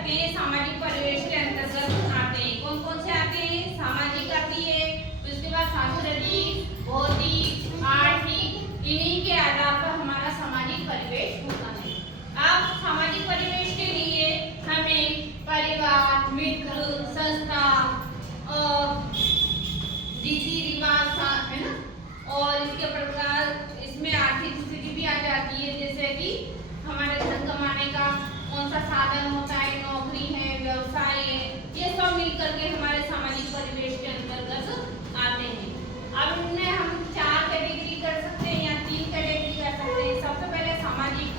सकते हैं सामाजिक परिवेश के अंतर्गत आते हैं। कौन कौन से आते हैं? सामाजिक आती है, उसके बाद सांस्कृतिक, भौतिक, आर्थिक, इन्हीं के आधार पर हमारा सामाजिक परिवेश होता है। अब सामाजिक परिवेश के लिए हमें परिवार, मित्र, संस्था, रीति रिवाज है ना, और इसके प्रकार इसमें आर्थिक स्थिति भी आ जाती है, जैसे कि हमारे धन कमाने का कौन सा साधन होता है, नौकरी है, व्यवसाय है, ये सब मिलकर के हमारे सामाजिक परिवेश के अंतर्गत आते हैं। अब इनमें हम 4 कैटेगरी कर सकते हैं या 3 कैटेगरी कर सकते हैं। सबसे पहले सामाजिक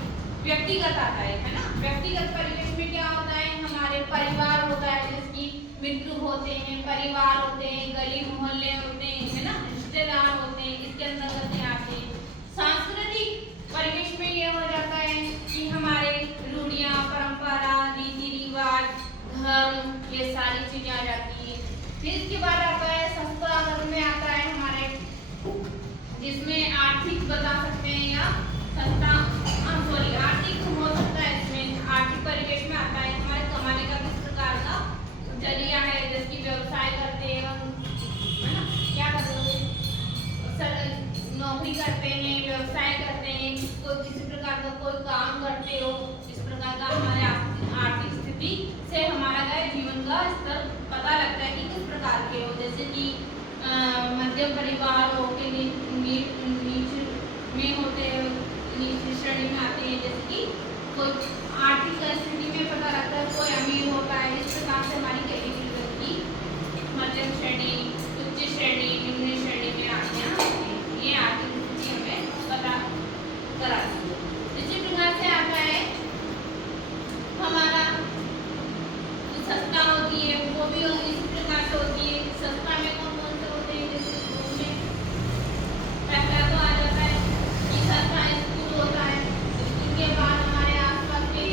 व्यक्तिगत आता है ना। व्यक्तिगत परिवेश में क्या होता है? हमारे परिवार होता है, जैसे कि मित्र होते हैं, परिवार होते हैं, गली मोहल्ले होते हैं, है ना, रिश्तेदार होते हैं, इसके अंतर्गत आते हैं। सांस्कृतिक परिवेश में ये हो जाता है कि हमारे रूढ़ियाँ, परंपरा, रीति रिवाज, धर्म, ये सारी चीजें आ जाती है। फिर इसके बाद आता है संस्था धर्म में आता है हमारे, जिसमें आर्थिक बता सकते हैं या संस्था सॉरी आर्थिक हो सकता है। इसमें आर्थिक परिवेश में आता है हमारे कमाने का किस प्रकार का जरिया है, जैसे कि व्यवसाय करते हैं हम, है ना, क्या करते हैं, नौकरी करते हैं, व्यवसाय करते हैं, कोई किसी प्रकार का कोई काम करते हो, इस प्रकार का हमारे आर्थिक स्थिति से हमारा क्या जीवन का स्तर पता लगता है कि किस प्रकार के हो। जैसे कि मध्यम परिवार हो के नीचे में होते हैं, नीचे श्रेणी में आते हैं, जैसे कि कोई आर्थिक स्थिति में पता लगता है कोई अमीर होता है। इस प्रकार से हमारी कैटेगरी बनती, मध्यम श्रेणी, उच्च श्रेणी, निम्न श्रेणी में आते हैं। ये आर्थिक स्थिति हमें पता कराती है। इसी प्रकार से आता है हमारा जो संस्था होती है वो भी इसी प्रकार से होती है। संस्था में कौन कौन से होते हैं? जैसे उसमें पहला तो आ जाता है कि संस्था स्कूल होता है, स्कूल के बाद हमारे आसपास के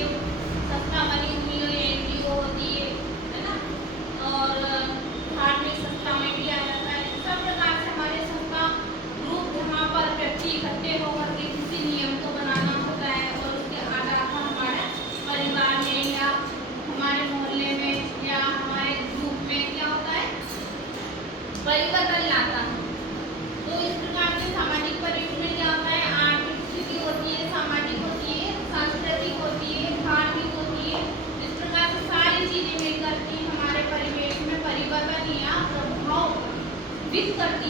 संस्था बनी हुई है, एनजीओ होती है ना, और धार्मिक संस्था में भी आ जाता है। सब प्रकार से हमारे संस्था ग्रुप जहाँ पर व्यक्ति इकट्ठे होकर के किसी नियम को बनाना होता है, और उसके आधार पर हमारे परिवार में या हमारे मोहल्ले में या हमारे ग्रुप में क्या होता है, परिवर्तन लाता है। तो इस प्रकार के सामाजिक परिवेश में क्या होता है? आर्थिक स्थिति होती है, सामाजिक होती है, सांस्कृतिक होती है, धार्मिक होती है। इस प्रकार से सारी चीजें मिलकर के हमारे परिवेश में परिवर्तन या प्रभाव विकसित करती